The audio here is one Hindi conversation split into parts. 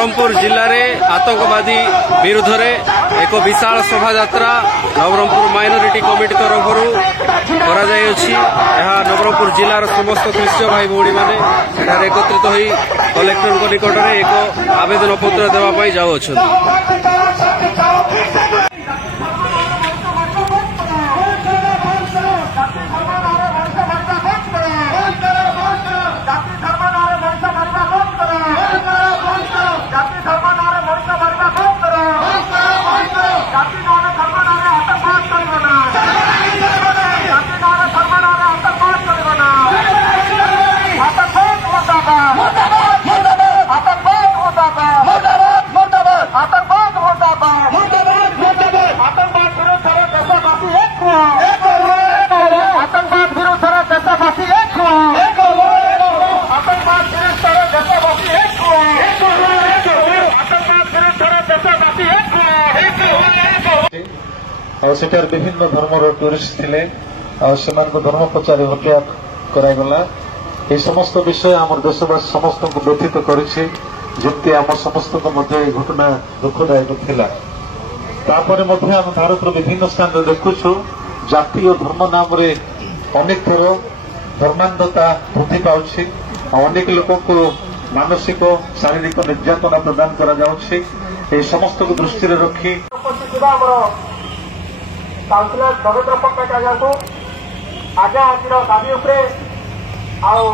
नवरंगपुर जिले में आतंकवादी विरुद्ध एक विशाल शोभा यात्रा नवरंगपुर माइनोरिटी कमिटी तरफ नवरंगपुर जिलार समस्त कृषक भाई भौणी मैंने एकत्रित हो कलेक्टर निकट में एक आवेदन पत्र देवाई जाऊँ। सेठार विभिन्न धर्मर टूरिस्ट थिले धर्म पचारि हत्या करागला। ये समस्त विषय आम देशवासी समस्त को व्यथित करिछि जेते आम समस्त घटना दुखदायक थिला। तापर मध्य आम भारत विभिन्न स्थान देखुछु जाति और धर्म नाम रे अनेक थर धर्मांधता वृद्धि पाउछि। अनेक लोक को मानसिक शारीरिक निर्यातना प्रदान करा जाउछि। ए समस्त को दृष्टि रखी काउंसिलर देवेंद्र पट्टनायक आज्ञा को आज्ञा आज दाबी उपरे आउ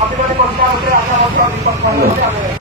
संविधानिक अधिकार उपरे आज्ञा